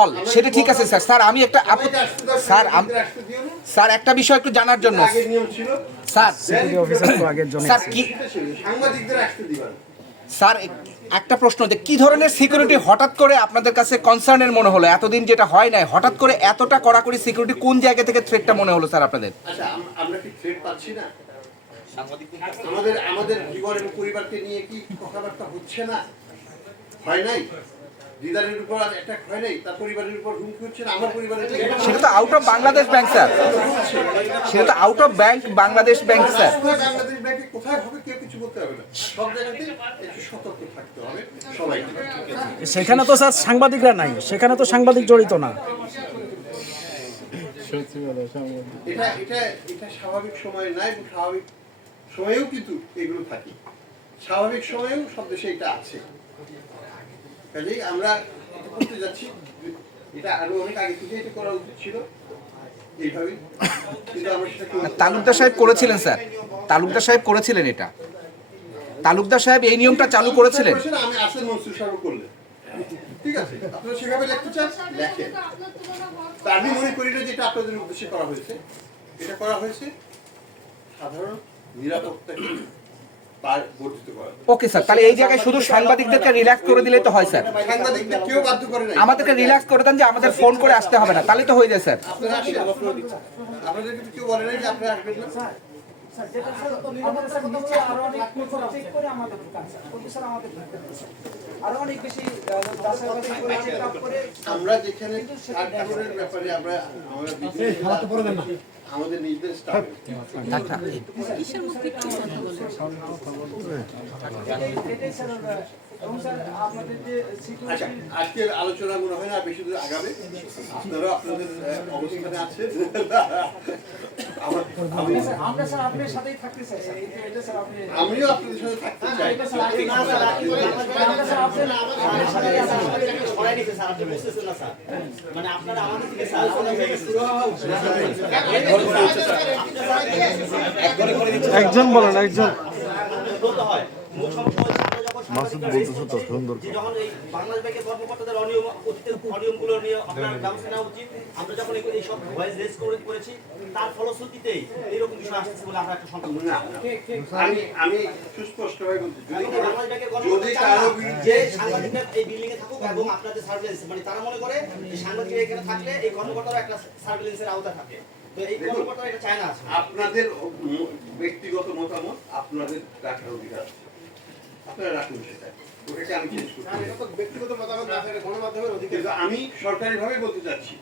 All সেটা ঠিক আছে স্যার স্যার আমি একটা স্যার। স্যার একটা বিষয় একটু জানার জন্য। স্যার স্যার কি। স্যার একটা প্রশ্ন যে কি ধরনের সিকিউরিটি হঠাৎ করে আপনাদের কাছে কনসার্নের মনে হলো? এতদিন যেটা হয় নাই হঠাৎ করে এতটা কড়াকড়ি সিকিউরিটি কোন জায়গা থেকে থ্রেটটা মনে হলো স্যার আপনাদের? আচ্ছা আমরা কি থ্রেট পাচ্ছি না? আমাদের আমাদের জীবন এবং পরিবারকে নিয়ে কি কথাবার্তা হচ্ছে না? হয় নাই? দিদারের উপর অ্যাটাক হয় নাই তার পরিবারের উপর হুমকি হচ্ছে আমার পরিবারের সেটা তো out of Bangladesh bank sir সেটা তো out of bank Bangladesh bank sir Bangladesh ব্যাংকে কোথায় হবে কেউ কিছু বলতে হবে না। সব জায়গাতে একটু সতর্ক থাকতে হবে সবাইকে। সেখানে তো স্যার সাংবাদিকরা নাই। সেখানে তো সাংবাদিক জড়িত না। এটা এটা এটা স্বাভাবিক সময় নাই স্বাভাবিক সময়েও কিন্তু এগুলো থাকে। স্বাভাবিক সময়েও সব দেশে এটা আছে। কাজেই আমরা করতে যাচ্ছি। এটা আরও অনেক আগে থেকে এটা করা উচিত ছিল। এইভাবে কিন্তু আমরা সেটা তালুকদার সাহেব করেছিলেন স্যার। তালুকদার সাহেব করেছিলেন এটা। তালুকদার সাহেব এই নিয়মটা চালু করেছিলেন। আমি আসেন মনসুর সাহেব করলেন। ঠিক আছে? আপনারা সেভাবে লিখতে চান? লেখেন। তা আমি মনে করি না যে আপনাদের উদ্দেশ্যে করা হয়েছে। এটা করা হয়েছে সাধারণ নিরাপত্তাকে করা ওকে স্যার তাহলে এই জায়গায় শুধু সাংবাদিকদেরকে রিল্যাক্স করে দিলে তো হয় স্যার আমাদেরকে রিল্যাক্স করে দেন যে আমাদের ফোন করে আসতে হবে না তাহলে তো হয়ে যায় স্যার আপনারা আসেন। কেউ বলে যে আপনারা আসবেন না। আমরা যেখানে ব্যাপারে আমরা আমাদের নিজেদের স্টাফ আচ্ছা আজকের আলোচনা মনে হয় না বেশি দূর আগাবে আপনারা আপনাদের অবস্থানে আছেন আমিও আপনাদের সাথে থাকতে চাই। মানে আপনারা আমাদের থেকে একজন বলেন একজন। হয় মাসুদ বলতেছে তো সুন্দর যখন এই বাংলাদেশ ব্যাংকের কর্মকর্তাদের অনিয়ম অতীতের অনিয়মগুলো নিয়ে আপনার ব্যবস্থা নেওয়া উচিত। আমরা যখন এই- সব ভয়েস রেজ করে করেছি তার ফলশ্রুতিতেই এইরকম বিষয় আসছে বলে আমরা একটা সংখ্যা না আমি আমি সুস্পষ্ট হয়ে বলছি যদি বাংলাদেশ ব্যাংকের যদি কারও বিরুদ্ধে যে সাংবাদিকরা এই বিল্ডিং এ থাকুক এবং আপনাদের সার্ভিলেন্স মানে তারা মনে করে যে সাংবাদিকরা এখানে থাকলে এই কর্মকর্তারা একটা সার্ভিলেন্সের আওতায় থাকে। তো এই দেখুন, কর্মকর্তারা এটা চায় আপনাদের ব্যক্তিগত মতামত আপনাদের রাখার অধিকার আছে। রাখুন সেটা। ওটাকে আমি চেঞ্জ করতে ব্যক্তিগত মতামত না থাকে গণমাধ্যমের অধিকার আমি সরকারিভাবে বলতে চাচ্ছি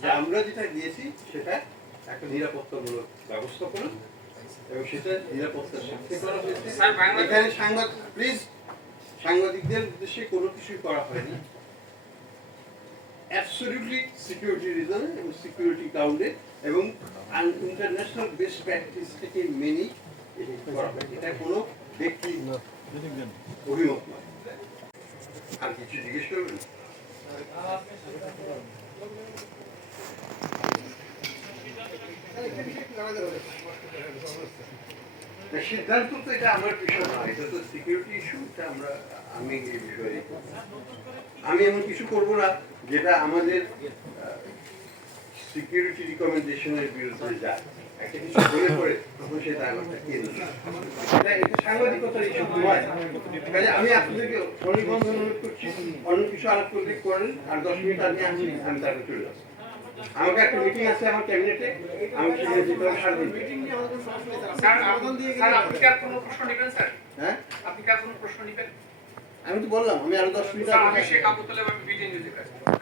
যে আমরা যেটা দিয়েছি সেটা একটা নিরাপত্তামূলক ব্যবস্থাপনা এবং সেটা নিরাপত্তার সাথে করা হয়েছে। এখানে সাংবাদ প্লিজ সাংবাদিকদের উদ্দেশ্যে কোনো কিছুই করা হয়নি। অ্যাবসলিউটলি সিকিউরিটি রিজন এবং সিকিউরিটি গ্রাউন্ডে এবং ইন্টারন্যাশনাল বেস্ট প্র্যাকটিস থেকে মেনেই এটি করা হয় এটা কোনো ব্যক্তি অভিমত নয় আর কিছু জিজ্ঞেস করবেন না, সিদ্ধান্ত তো এটা আমার বিষয় নয় এটা তো সিকিউরিটি ইস্যু এটা আমরা আমি এই বিষয়ে আমি এমন কিছু করব না যেটা আমাদের সিকিউরিটি রিকমেন্ডেশনের বিরুদ্ধে যায় একটা কিছু বলে পরে তখন সে দায়ভারটা কে সাংবাদিকতার নয়। কাজে আমি আপনাদেরকে সনিবন্ধ অনুরোধ করছি অন্য কিছু আলাপ করলে করেন আর দশ মিনিট আগে আসি আমি তারপরে চলে যাব। আমাকে একটা মিটিং আছে আমার ক্যাবিনেটে সেখানে যেতে হবে হ্যাঁ? তো বললাম আমি আরও দশ মিনিট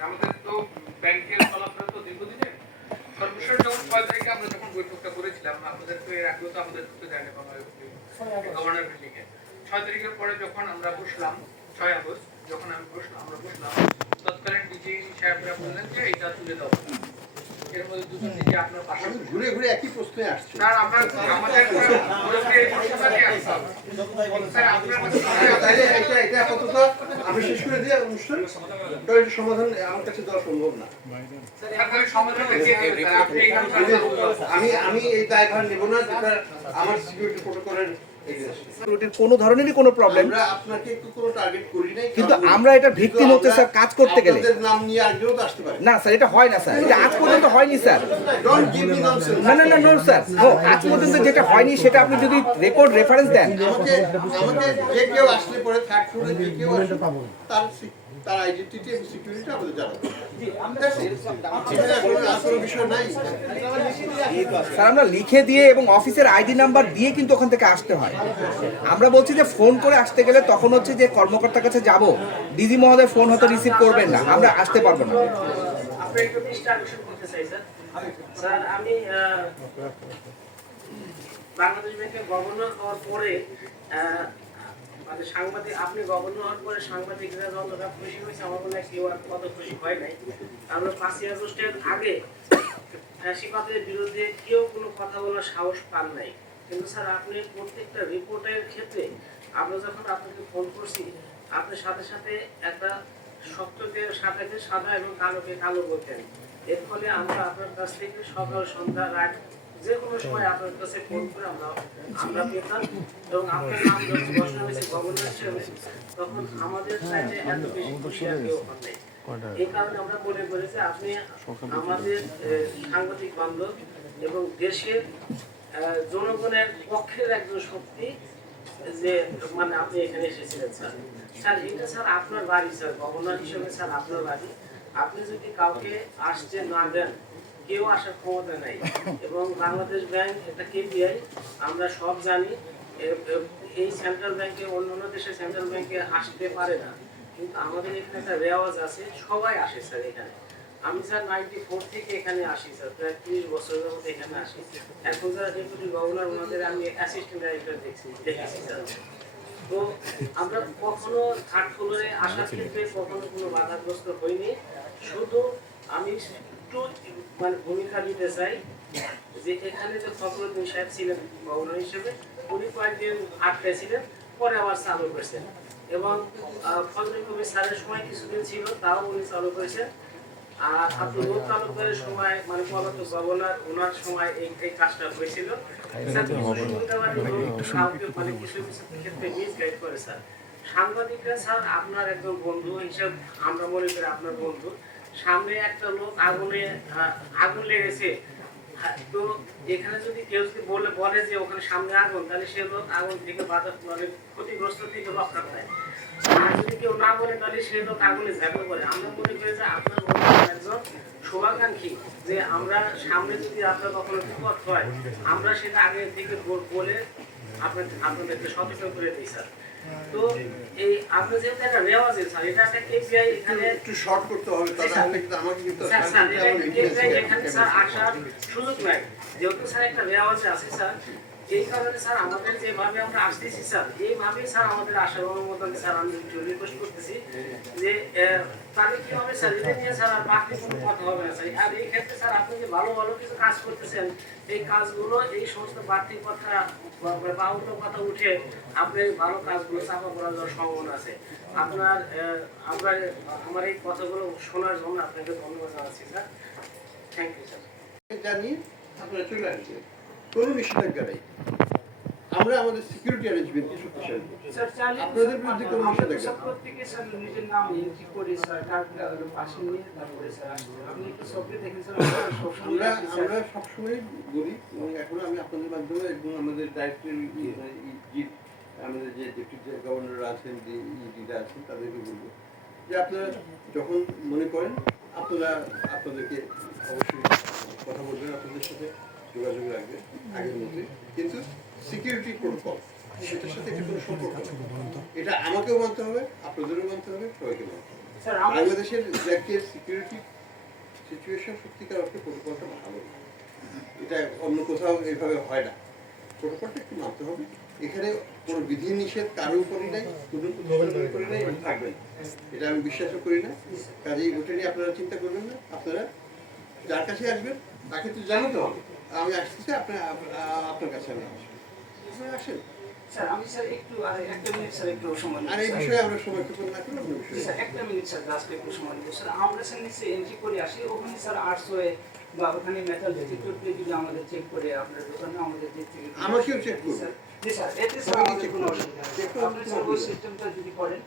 আমাদের তো ব্যাংকের চলাফেরা তো দীর্ঘদিনের। সর্বশেষ যখন ছয় তারিখে আমরা যখন বৈঠকটা করেছিলাম আপনাদের তো এর আগেও তো আমাদের ঢুকতে দেয়নি গভর্নর বিল্ডিং এ ছয় তারিখের পরে যখন আমরা বসলাম ছয় আগস্ট যখন আমি বসলাম আমরা বসলাম তৎকালীন ডিজি সাহেবরা বললেন যে এটা তুলে দাও। পাশে আমি ঘুরে ঘুরে একই প্রশ্নে আসছে। শেষ করে দিয়ে অনুষ্ঠান। সমাধান আমার কাছে দেওয়া সম্ভব না। আমি আমি এই দায়ভার নেব না যেটা আমার সিকিউরিটি প্রোটোকলের কোনো ধরনেরই কোনো প্রবলেম কিন্তু আমরা এটা ভিত্তি মতে স্যার কাজ করতে গেলে না স্যার এটা হয় না স্যার। এটা আজ পর্যন্ত হয়নি স্যার। না না না নো স্যার নো আজ পর্যন্ত যেটা হয়নি সেটা আপনি যদি রেকর্ড রেফারেন্স দেন। আমাকে যে কেউ আসলে পরে থার্ড ফ্লোরে যে কেউ আসলে তার তার আইডেন্টিটি এবং সিকিউরিটি আমাদের স্যার আমরা লিখে দিয়ে এবং অফিসের আইডি নাম্বার দিয়ে কিন্তু ওখান থেকে আসতে হয়। আমরা বলছি যে ফোন করে আসতে গেলে তখন হচ্ছে যে কর্মকর্তার কাছে যাব। ডিজি মহোদয় ফোন হয়তো রিসিভ করবেন না। আমরা আসতে পারব না। আপনি একটু দৃষ্টি আকর্ষণ করতে চাই স্যার। স্যার আমি বাংলাদেশ ব্যাংকের গভর্নর হওয়ার পরে মানে সাংবাদিক, আপনি গভর্নর হওয়ার পরে সাংবাদিকরা কেউ আর কত খুশি বিরুদ্ধে কেউ কোনো কথা বলার সাহস পান নাই। কিন্তু স্যার, আপনি প্রত্যেকটা রিপোর্টের ক্ষেত্রে আমরা যখন আপনাকে ফোন করছি, আপনার সাথে সাথে একটা শক্তকে সাদাকে সাদা এবং কালোকে কালো বলতেন। এর ফলে আমরা আপনার কাছ থেকে সকাল, সন্ধ্যা, রাত এবং দেশের জনগণের পক্ষের একজন শক্তি যে মানে আপনি এখানে এসেছিলেন, স্যার। স্যার, এটা স্যার আপনার বাড়ি, স্যার। গভর্নর হিসেবে, স্যার, আপনার বাড়ি। আপনি যদি কাউকে আসতে না দেন কেউ আসার ক্ষমতা নাই। এবং বাংলাদেশ ব্যাংক এটা কেপিআই আমরা সব জানি এই সেন্ট্রাল ব্যাংকে অন্য অন্য দেশের সেন্ট্রাল ব্যাংকে আসতে পারে না। কিন্তু আমাদের এখানে একটা রেওয়াজ আছে সবাই আসে স্যার এখানে। আমি স্যার নাইনটি ফোর থেকে এখানে আসি স্যার প্রায় তিরিশ বছরের মতো এখানে আসি। এখন যারা ডেপুটি গভর্নর ওনাদের আমি অ্যাসিস্ট্যান্ট ডাইরেক্টর দেখছি দেখেছি স্যার। তো আমরা কখনো থার্ড ফ্লোরে আসার ক্ষেত্রে কখনো কোনো বাধাগ্রস্ত হইনি। শুধু আমি একটু মানে ভূমিকা নিতে চাই যে এখানে যে ফখরুদ্দিন সাহেব ছিলেন গভর্নর হিসেবে উনি কয়েকদিন আটকায় ছিলেন পরে আবার চালু করেছেন। এবং ফজলুল কবির স্যারের সময় কিছুদিন ছিল তাও উনি চালু করেছেন। আর আব্দুল তালুকদারের সময় মানে পলাতক গভর্নর ওনার সময় এই এই কাজটা হয়েছিল। মানে কিছু কিছু ক্ষেত্রে মিসগাইড করে স্যার। সাংবাদিকরা স্যার আপনার একজন বন্ধু হিসাব আমরা মনে করি আপনার বন্ধু। সামনে একটা লোক আগুনে আগুন লেগেছে। হ্যাঁ, তো এখানে যদি কেউ যদি বলে বলে যে ওখানে সামনে আগুন তাহলে সে লোক আগুন থেকে বাধা মানে ক্ষতিগ্রস্ত থেকে রক্ষা পায়। আর যদি কেউ না বলে তাহলে সে লোক আগুনে আমরা মনে করি যে আপনার একজন শুভাকাঙ্ক্ষী যে আমরা সামনে যদি আপনার কখনো বিপদ হয় আমরা সেটা আগে থেকে বলে আপনাদের আপনাদেরকে সতর্ক করে দিই স্যার। তো এই আপনার যেহেতু একটা রেওয়াজ স্যার এটা একটা কেপিআই এখানে একটু শর্ট করতে হবে তাহলে আপনি কিন্তু আমাকে কিন্তু স্যার স্যার এটা কেপিআই এখানে স্যার আসার সুযোগ নাই। যেহেতু স্যার একটা রেওয়াজে আছে স্যার এই কারণে স্যার আমাদের যেভাবে আমরা আসতেছি স্যার এইভাবেই স্যার আমাদের আসার অনুমোদন স্যার আমি একটু রিকোয়েস্ট তাহলে কি সম্ভাবনা আছে। আপনার আপনার, আমার এই কথাগুলো শোনার জন্য আপনাকে ধন্যবাদ জানাচ্ছি, স্যার। থ্যাংক ইউ স্যার জানিয়ে আপনারা চলে আসবেন। কোনো নিষেধাজ্ঞা নেই। আমরা আমাদের সিকিউরিটি অ্যারেঞ্জমেন্টকে শক্তিশালী স্যার চাইলে আপনাদের বিরুদ্ধে কোনো নিষেধাজ্ঞা প্রত্যেকে স্যার নিজের নাম এন্ট্রি করে স্যার কার্ডটা পাশে নিয়ে তারপরে স্যার আপনি একটু সবকে দেখেন স্যার আমরা আমরা। সবসময় বলি এবং এখন আমি আপনাদের মাধ্যমে এবং আমাদের ডাইরেক্টর আমাদের যে ডেপুটি গভর্নর আছেন যে ইডিরা আছেন তাদেরকে বলব যে আপনারা যখন মনে করেন আপনারা আপনাদেরকে অবশ্যই কথা বলবেন আপনাদের সাথে যোগাযোগ রাখবেন আগের মধ্যে কিন্তু সিকিউরিটি প্রোটোকল সেটার সাথে এটা কোনো সম্পর্ক এটা আমাকেও মানতে হবে আপনাদেরও মানতে হবে সবাইকে মানতে হবে। বাংলাদেশের ব্যাংকের সিকিউরিটি সিচুয়েশন সত্যিকার অর্থে প্রোটোকলটা ভালো। এটা অন্য কোথাও এইভাবে হয় না। প্রোটোকলটা একটু মানতে হবে। এখানে কোনো বিধি নিষেধ কারোর উপরই নাই কোনো প্রতিষ্ঠানের উপরই নাই থাকবে এটা আমি বিশ্বাসও করি না। কাজেই ওটা নিয়ে আপনারা চিন্তা করবেন না। আপনারা যার কাছে আসবেন তাকে তো জানাতে হবে। আমি আসতেছি আপনার আপনার কাছে আমি আসব। স্যার আমি স্যার একটু একটা মিনিট স্যার একটু সময় আর এই স্যার। বিষয়ে আমরা সময় ক্ষেপণ না করলে অন্য বিষয়ে স্যার একটা মিনিট স্যার জাস্ট একটু সময় নিব। স্যার আমরা স্যার নিচে এন্ট্রি করে আসি। ওখানে স্যার আর্টস হয়ে বা ওখানে মেটাল ডিটেক্টর দিয়ে যদি আমাদের চেক করে আপনার দোকানে আমাদের আমাকেও চেক করবে জি স্যার এতে স্যার আমাদের কোনো অসুবিধা নেই। সিস্টেমটা যদি করেন।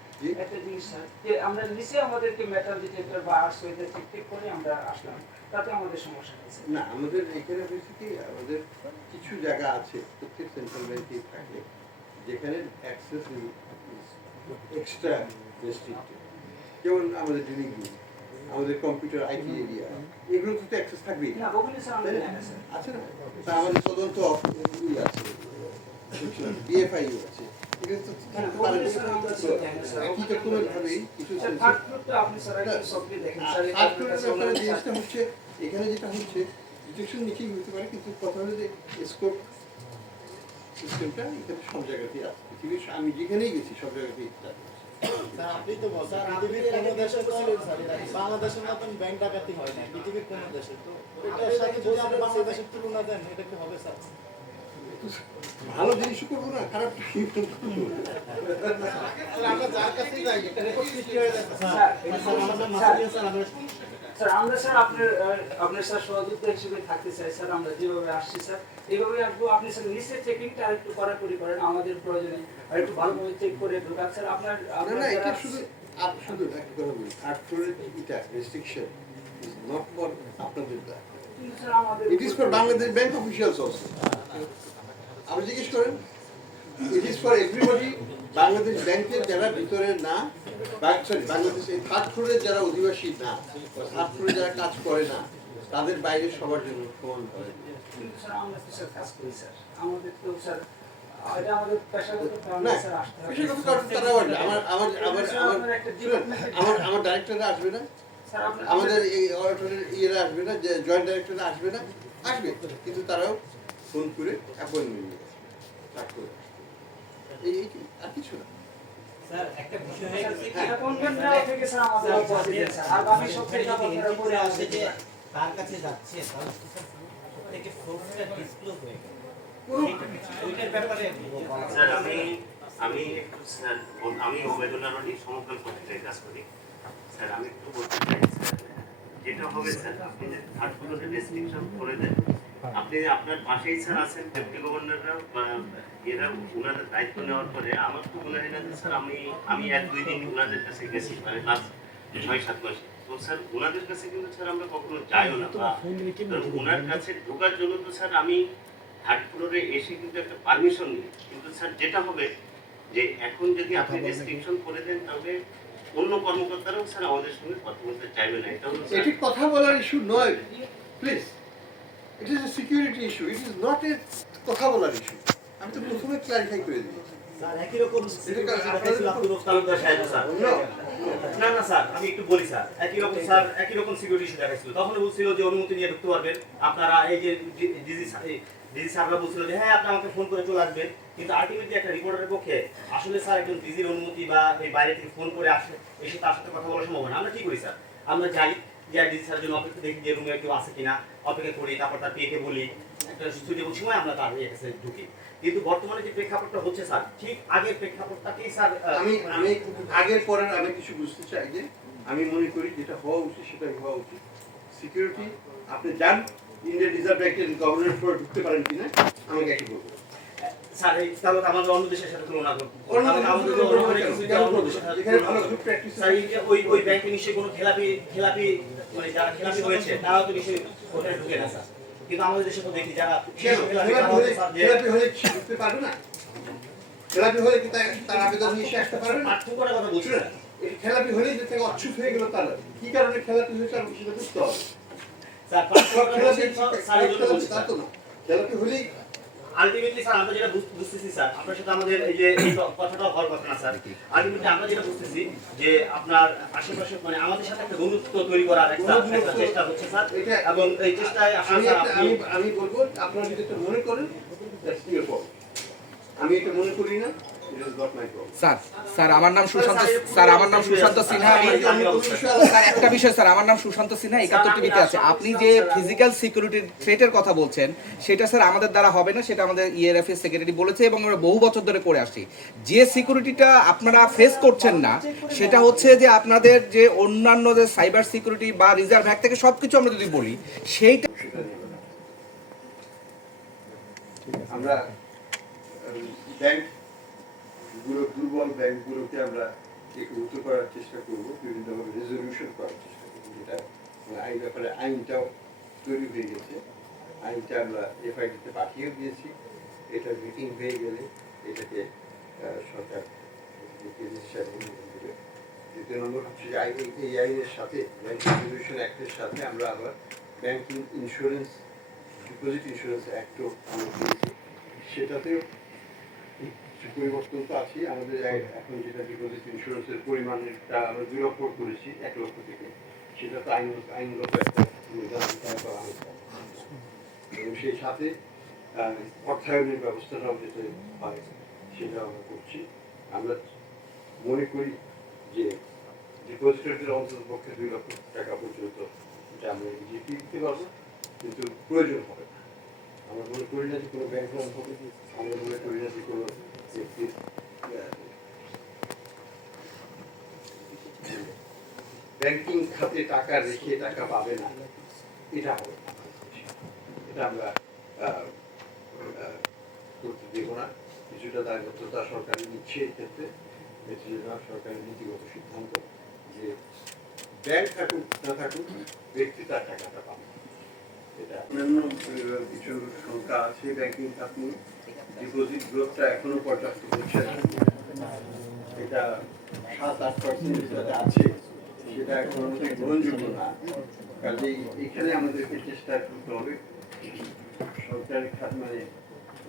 একটা জিনিস স্যার যে আমরা নিচে আমাদেরকে মেটাল ডিটেক্টর বা আর্টস ওয়েদার চেক করে আমরা আসলাম তাতে আমাদের সমস্যা স্যার। না আমাদের এখানে হয়েছে কি আমাদের কিছু জায়গা আছে প্রত্যেক সেন্ট্রাল ব্যাংকেই থাকে যেখানে অ্যাক্সেস এক্সট্রা রেস্ট্রিক্টেড যেমন আমাদের ডিলিং রুম আমাদের কম্পিউটার আইটি এরিয়া এগুলো তো অ্যাক্সেস থাকবেই। আছে না? তা আমাদের তদন্ত আছে। আছে। এখানে যেটা হচ্ছে ডিটেকশন নিচেই হতে পারে কিন্তু কথা হলো যে স্কোপ সিস্টেমটা এখানে সব জায়গাতেই আছে। পৃথিবীর আমি যেখানেই গেছি সব জায়গাতেই আপনি তো বলছেন পৃথিবীর কোনো দেশে তো বাংলাদেশের মতন ব্যাংক ডাকাতি হয় না পৃথিবীর কোনো দেশে। তো এটার সাথে যদি আপনি বাংলাদেশের তুলনা দেন এটা কি হবে স্যার? ভালো জিনিসও করব না খারাপ আমরা যার কাছেই যাই একটা রেকর্ড সৃষ্টি যাচ্ছে স্যার, স্যার আমাদের মাসুলিয়া স্যার আমরা স্যার আপনার আপনার স্যার সহযোগিতা হিসেবে থাকতে চাই স্যার আমরা যেভাবে আসছি স্যার এইভাবে আসব। আপনি স্যার নিচে চেকিংটা একটু কড়াকড়ি করেন আমাদের প্রয়োজনে। আর একটু ভালোভাবে চেক করে ঢোকান। স্যার আপনার আপনার না এটা শুধু আপ শুধু একটা কথা বলি। থার্ড ফ্লোরের এটা রেস্ট্রিকশন ইজ নট ফর আপনাদের দ্বারা। কিন্তু স্যার আমাদের it is for Bangladesh bank officials also আপনি জিজ্ঞেস করেন it is for everybody Bangladesh ব্যাংকের যারা ভিতরে না সরি বাংলাদেশ এই থার্ড ফ্লোরে যারা অধিবাসী না থার্ড ফ্লোরে যারা কাজ করে না তাদের বাইরে সবার জন্য সমান করে আমরা আমাদের ডাইরেক্টররা আসবে না। এই অডিটরের ইয়েরা আসবে না জয়েন্ট ডাইরেক্টররা আসবে না আসবে। কিন্তু তারাও ফোন করে অ্যাপয়েন্টমেন্ট নেবে তারপরে এই এই কি? আর কিছু না। স্যার একটা বিষয় হয়ে করে তার কাছে যাচ্ছে থেকে সোর্সটা ডিসক্লোজ হয়ে গেল ওইটার ব্যাপারে স্যার আমি আমি একটু স্যার আমি ওবেদুল্লাহ রনি সমকাল পত্রিকায় কাজ করি। স্যার আমি একটু বলতে চাই যেটা হবে স্যার আপনি যে থার্ড ফ্লোরে রেস্ট্রিকশন করে দেন আপনি আপনার পাশেই স্যার আছেন ডেপুটি গভর্নররা এরা ওনাদের দায়িত্ব নেওয়ার পরে আমার তো মনে হয় না যে স্যার আমি আমি এক দুই দিন ওনাদের কাছে গেছি মানে লাস্ট ছয় সাত মাসে। তো স্যার ওনাদের কাছে কিন্তু স্যার আমরা কখনো যাইও না বা ওনার কাছে ঢোকার জন্য তো স্যার আমি থার্ড ফ্লোরে এসে কিন্তু একটা পারমিশন নিই। কিন্তু স্যার যেটা হবে যে এখন যদি আপনি রেস্ট্রিকশন করে দেন তাহলে অন্য কর্মকর্তারাও স্যার আমাদের সঙ্গে কথা বলতে চাইবে না। এটা কথা বলার ইস্যু নয়। Please it is a security issue it is not a কথা বলার ইস্যু আমি তো প্রথমে ক্লারিফাই করে দিয়েছি স্যার একই রকম এটা security আপনাদের দেখাইছিল আব্দুল রফ তালুকদার সাহেব স্যার। No. না না স্যার আমি একটু বলি স্যার। একই রকম স্যার একই রকম সিকিউরিটি ইস্যু দেখাইছিল। তখন বলছিল যে অনুমতি নিয়ে ঢুকতে পারবেন। আপনারা এই যে ডিজি ডিজি স্যাররা বলছিল যে হ্যাঁ আপনি আমাকে ফোন করে চলে আসবেন। কিন্তু আলটিমেটলি একটা রিপোর্টারের পক্ষে আসলে স্যার একজন ডিজির অনুমতি বা এই বাইরে থেকে ফোন করে আসে এসে তার সাথে কথা বলা সম্ভব না আমরা কি করি স্যার? আমরা যাই ডিজি স্যারের জন্য অপেক্ষা দেখি যে রুমে কেউ আছে কিনা অপেক্ষা করি তারপর তার পেয়েকে বলি একটা সুযোগ সময় আমরা তার ইয়ে কাছে ঢুকি। কিন্তু বর্তমানে যে প্রেক্ষাপটটা হচ্ছে স্যার ঠিক আগের প্রেক্ষাপটটাকেই স্যার আমি আমি আগের পরের আমি কিছু বুঝতে চাই যে আমি মনে করি যেটা হওয়া উচিত সেটাই হওয়া উচিত। সিকিউরিটি আপনি যান ইন্ডিয়ান রিজার্ভ ব্যাংকের গভর্নর ফ্লোর ঢুকতে পারেন কিনা আমাকে একটু বলব আমাদের অন্য দেশের সাথে তুলনা ওই ওই ব্যাংকে নিশ্চয়ই কোনো খেলাপি খেলাপি মানে যারা খেলাপি হয়েছে তারাও তো নিশ্চয়ই ওখানে ঢুকে না স্যার। কিন্তু আমাদের দেশে তো দেখি যারা খেলাপি খেলাপি হলে যে খেলাপি হলে সে ঢুকতে পারবে না? খেলাপি হলে কি তার- তার আবেদন নিয়ে আসতে পারবে না? পার্থক্যটার কথা বলছি শুনুন, খেলাপি হলেই যে থেকে অচ্ছুত হয়ে গেল তার কি কারণে খেলাপি হয়েছে সেটা বুঝতে হবে। খেলাপি হলেই আলটিমেটলি স্যার আমরা যেটা বুঝতেছি স্যার আপনার সাথে আমাদের এই যে কথাটা হওয়ার কথা না স্যার আলটিমেটলি আমরা যেটা বুঝতেছি যে আপনার আশেপাশে মানে আমাদের সাথে একটা বন্ধুত্ব তৈরি করার একটা চেষ্টা হচ্ছে স্যার এবং এই চেষ্টায় আমি আমি বলব আপনারা যদি একটু মনে করেন আমি এটা মনে করি না। স্যার স্যার আমার নাম সুশান্ত স্যার আমার নাম সুশান্ত সিনহা আমি স্যার একটা বিষয় স্যার আমার নাম সুশান্ত সিনহা একাত্তর টিভিতে আছে আপনি যে ফিজিক্যাল সিকিউরিটির থ্রেটের কথা বলছেন সেটা স্যার আমাদের দ্বারা হবে না সেটা আমাদের ইআরএফ এর সেক্রেটারি বলেছে এবং আমরা বহু বছর ধরে করে আসছি। যে সিকিউরিটিটা আপনারা ফেস করছেন না সেটা হচ্ছে যে আপনাদের যে অন্যান্য যে সাইবার সিকিউরিটি বা রিজার্ভ হ্যাক থেকে সবকিছু আমরা যদি বলি সেইটা। আমরা উম, ব্যাংকগুলো, দুর্বল ব্যাংকগুলোকে আমরা একীভূত করার চেষ্টা করব বিভিন্নভাবে রেজলিউশন করার চেষ্টা করব, যেটা মানে আইন ব্যাপারে আইনটাও তৈরি হয়ে গেছে। আইনটা আমরা এফআইডিতে পাঠিয়েও দিয়েছি। এটা মিটিং হয়ে গেলে এটাকে সরকার দ্বিতীয় নম্বর হচ্ছে যে আইন এই আইনের সাথে ব্যাংক রেজলিউশন অ্যাক্টের সাথে আমরা আবার ব্যাংকিং ইন্স্যুরেন্স ডিপোজিট ইন্স্যুরেন্স অ্যাক্টও সেটাতেও পরিবর্তন তো আছে, আমাদের এখন যেটা ডিপোজিট ইন্স্যুরেন্সের পরিমাণটা আমরা দুই লক্ষ করেছি, এক লক্ষ থেকে। সেটা তো আইন আইনগত একটা করা হয়েছে। এবং সেই সাথে অর্থায়নের ব্যবস্থাটাও যাতে হয় সেটা আমরা করছি। আমরা মনে করি যে ডিপোজিটরদের অন্তত পক্ষে দুই লক্ষ টাকা পর্যন্ত এটা আমরা জিপি দিতে পারব, কিন্তু প্রয়োজন হবে আমরা মনে করি না যে কোনো ব্যাংক হবে আমরা মনে করি না যে কোনো ব্যাংকিং খাতে টাকা রেখে টাকা পাবে না। এটা এটা আমরা করতে দেবো না। কিছুটা দায়বদ্ধতা সরকার নিচ্ছে এই ক্ষেত্রে। সরকারের নীতিগত সিদ্ধান্ত যে ব্যাংক থাকুক, না থাকুক, ব্যক্তি তার টাকাটা পাবে। এটা অন্যান্য কিছু সংখ্যা আছে ব্যাংকিং খাত নিয়ে। ডিপোজিট গ্রোথটা এখনও পর্যাপ্ত হচ্ছে এটা সাত, আট পার্সেন্ট আছে। সেটা এখন গ্রহণযোগ্য না। কাজে এখানে আমাদেরকে চেষ্টা করতে হবে। সরকারি খাত মানে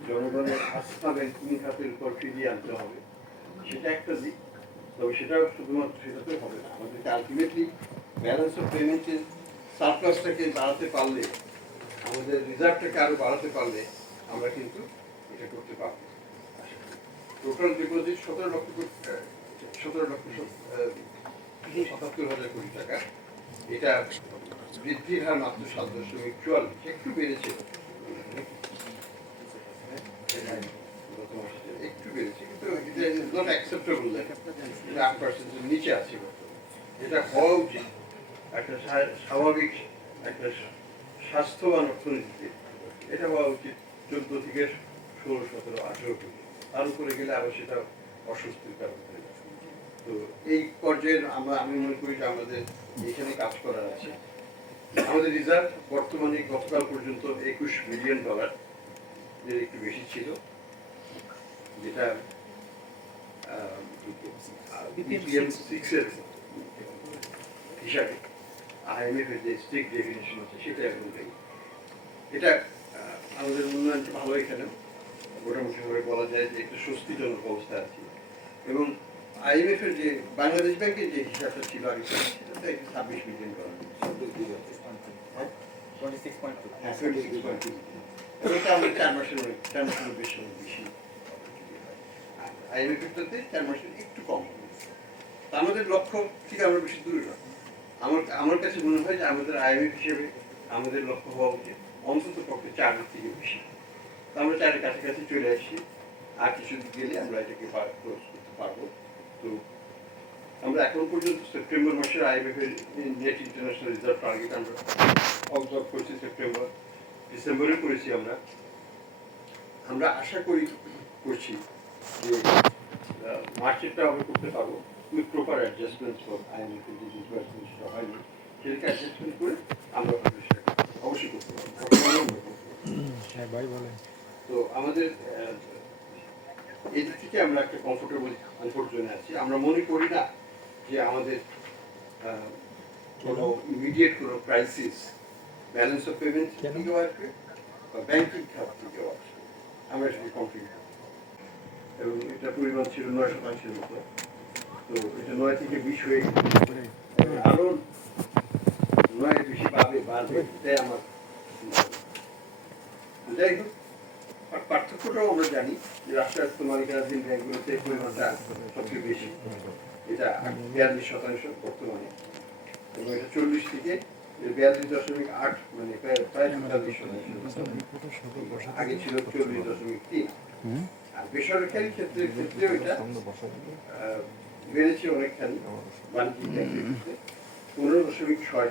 জনগণের আস্থা ব্যাংকিং খাতের উপর ফিরিয়ে আনতে হবে। সেটা একটা দিক। তবে সেটাও শুধুমাত্র সেটাতে হবে না। আমাদেরকে আলটিমেটলি ব্যালেন্স অফ পেমেন্টের সারপ্লাসটাকে বাড়াতে পারলে, আমাদের রিজার্ভটাকে আরও বাড়াতে পারলে আমরা কিন্তু এটা করতে পারব। টোটাল ডিপোজিট সতেরো লক্ষ সতেরো লক্ষ সত- সাতাত্তর হাজার কোটি টাকা। এটা বৃদ্ধির হার মাত্র সাত দশমিক চুয়াল্লিশ, একটু বেড়েছে। কিন্তু এটা নট অ্যাকসেপ্টেবল এটা নিচে আছে এটা হওয়া উচিত। একটা স্বাভাবিক, একটা স্বা- স্বাস্থ্যবান অর্থনীতিতে। এটা হওয়া উচিত চোদ্দ থেকে ষোলো সতেরো আঠেরো কোটি। তার উপরে গেলে আবার সেটা অস্বস্তির কারণ হয়ে যাবে। তো এই পর্যায়ে আমরা, আমি মনে করি যে আমাদের এখানে কাজ করার আছে। আমাদের রিজার্ভ বর্তমানে গতকাল পর্যন্ত একুশ মিলিয়ন ডলার এর একটু বেশি ছিল, যেটা হিসাবে আইএমএফ যে স্ট্রিক্ট ডেফিনেশন আছে, সেটা অনুযায়ী এটা আমাদের উন্নয়নটা ভালো এখানে মোটামুটি ভাবে বলা যায় যে একটু স্বস্তিজনক অবস্থায় আছে এবং আইএমএফ এর যে বাংলাদেশ ব্যাংকের যে হিসাবটা ছিল আগে ছাব্বিশ মিলিয়ন হ্যাঁ? এটা আমাদের চার চার চার একটু কম। আমাদের লক্ষ্য থেকে আমরা বেশি দূরে না আমার আমার কাছে মনে হয় যে আমাদের আইএমএফ হিসেবে আমাদের লক্ষ্য হওয়া উচিত। অন্তত পক্ষে চারের থেকে বেশি। আমরা চারের কাছাকাছি চলে আসি। আর গেলে আমরা এটাকে করতে পারব। তো আমরা এখন পর্যন্ত সেপ্টেম্বর মাসের নেট ইন্টারন্যাশনাল রিজার্ভ টার্গেট আমরা অবজার্ভ সেপ্টেম্বর। ডিসেম্বরে করেছি আমরা। আমরা আশা করি, করছি যে মার্চেরটা আমরা করতে পারব। With proper adjustment for IMF এর যে হয়নি। সেটাকে অ্যাডজাস্টমেন্ট করে আমরা অবশ্যই করতে পারব। আমরা করতে পারব। তো আমাদের আহ, এই দিক থেকে আমরা একটা কমফোর্টেবল কমফোর্ট জোনে আছি। আমরা মনে করি না যে আমাদের কোনো ইমিডিয়েট কোনো ক্রাইসিস ব্যালেন্স অফ পেমেন্ট থেকেও আসবে বা ব্যাংকিং খাত থেকেও আসবে। আমরা সেটা কমপ্লিট এবং এটা পরিমাণ ছিল নয় শতাংশের মতো তো এটা নয় থেকে বিশ হয়ে গেছে। আরও নয় বেশি পাবে বাড়বে এটাই আমার যাই হোক আর পার্থক্যটাও আমরা জানি যে রাষ্ট্রায়ত্ত মালিকানাধীন ব্যাংকগুলোতে পরিমাণটা সবচেয়ে বেশি। এটা বিয়াল্লিশ শতাংশ বর্তমানে। এবং এটা চল্লিশ থেকে বিয়াল্লিশ দশমিক আট মানে প্রায় প্রায় চুয়াল্লিশ শতাংশ। আগে ছিল চল্লিশ দশমিক তিন। আর বেসরকারি ক্ষেত্রে ক্ষেত্রেও এটা বেড়েছে অনেকখানি। বাণিজ্যিক ব্যাংকের ক্ষেত্রে পনেরো দশমিক ছয়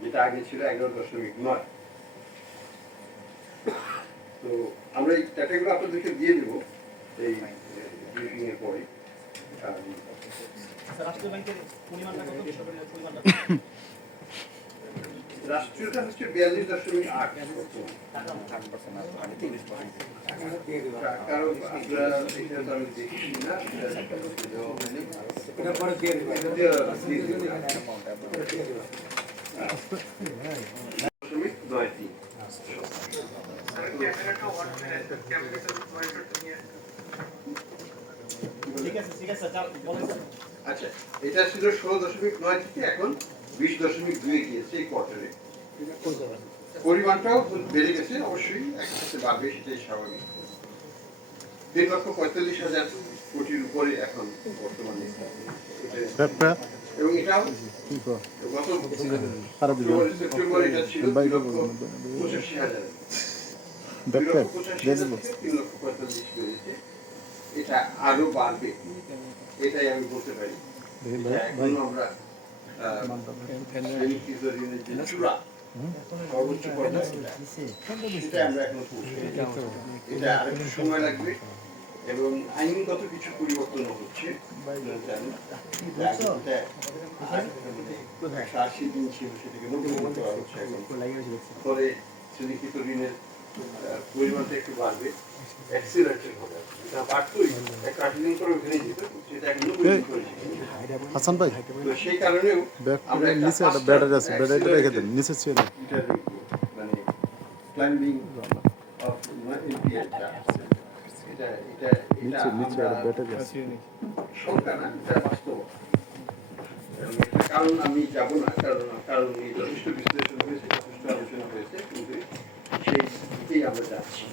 যেটা আগে ছিল এগারো দশমিক নয়। তো আমরা এই ডাটাগুলো আপনাদেরকে দিয়ে দেবো এই ব্রিফিং পরে। রাষ্ট্রীয় হচ্ছে বিয়াল্লিশ দশমিক আট কারণ আমরা এটা তো আমি দেখি না। দিয়ে দশমিক নয় তিন স্যার ক্যামেরাটা অন ক্যামেরাটা মনিটরটা নিয়ে ঠিক আছে ঠিক আছে স্যার বলেন স্যার আচ্ছা এটা ছিল ষোলো দশমিক নয় থেকে এখন বিশ দশমিক দুই গিয়েছে এই কোয়ার্টারে পরিমাণটাও বেড়ে গেছে অবশ্যই একসাথে বাড়বে সেটাই স্বাভাবিক। তিন লক্ষ পঁয়তাল্লিশ হাজার কোটির উপরে এখন বর্তমানে। এবং এটাও গত সেপ্টেম্বর এটা ছিল পঁচাশি হাজার। পঁয়তাল্লিশ বেড়েছে এটা আরও বাড়বে। এটাই আমি বলতে পারি। এটা আমরা আহ, শ্রেণীকৃত ঋণের যে চূড়া, সর্বোচ্চ পর্যায়ে আমরা এখনও এটা আরেকটু সময় লাগবে। এবং আইনগত কিছু পরিবর্তন হচ্ছে। একশো আশি দিন ছিল সেটাকে নব্বই করা হচ্ছে এখন ফলে শ্রেণীকৃত ঋণের পরিমাণটা একটু বাড়বে। অ্যাক্সিলারেটেড হবে। এটা বাড়তোই এক আট করে ভেঙে যেত সেটা এখন নব্বই দিন করে হাসান ভাই তো সেই কারণেও আমরা নিচে একটা ব্যাটারি আছে ব্যাটারিটা রেখে দেন নিচে এটার মানে ক্লাইম্বিং অফ এটা এটা এটা নিচে নিচে একটা ব্যাটারি আছে। শঙ্কা না এটা বাস্তব। কারণ আমি যাব না কারণ কারণ এই যথেষ্ট বিশ্লেষণ হয়েছে যথেষ্ট আলোচনা হয়েছে কিন্তু সেই দিকেই আমরা যাচ্ছি